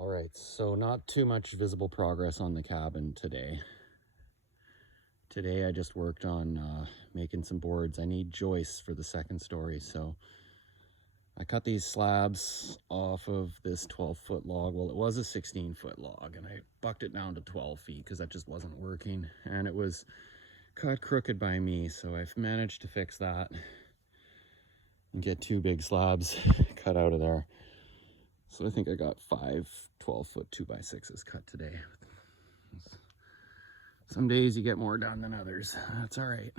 All right, so not too much visible progress on the cabin today. Today I just worked on making some boards. I need joists for the second story, so I cut these slabs off of this 12-foot log. Well, it was a 16-foot log, and I bucked it down to 12 feet because that just wasn't working, and it was cut crooked by me, so I've managed to fix that and get 2 big slabs cut out of there. So I think I got 5 12-foot 2x6s cut today. Some days you get more done than others. That's all right.